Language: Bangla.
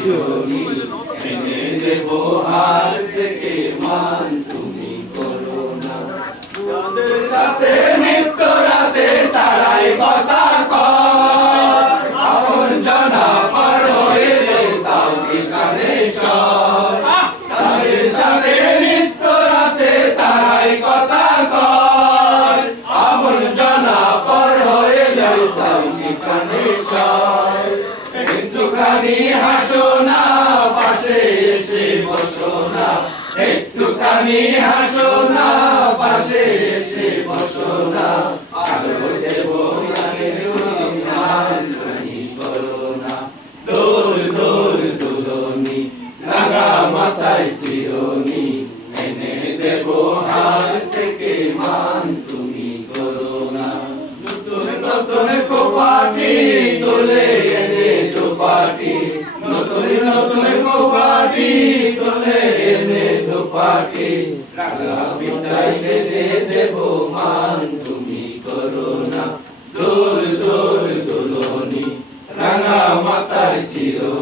শিরোনি এনে দেব হাত থেকে মান তুমি করো না যাদের সাথে নিত্য রাতে তারাই কথা কয় আপন জানা পার হয়ে তাও কি কানে সয় তাদের সাথে নিত্য রাতে তারাই কথা কয় আপন জানা পার হয়ে তাও কি কানে সয় একটুখানি হাসো না পাশে এসে বসো না একটুখানি হাসো না পাশে এসে বসো না আলো দেব করো না দোল দোল দোলনি রাঙা মাথায় শিরোনি এনে দেব হাত থেকে মান তুমি করো না নতুন নতুন কোপাটি তোলে এনে দোপাটি নতুন নতুন কোপাটি তোলে এনে দোপাটি রাঙা বিদায় দে দেব মান তুমি করো না দোল দোল দোলনি রাঙা মাথায় শিরোনি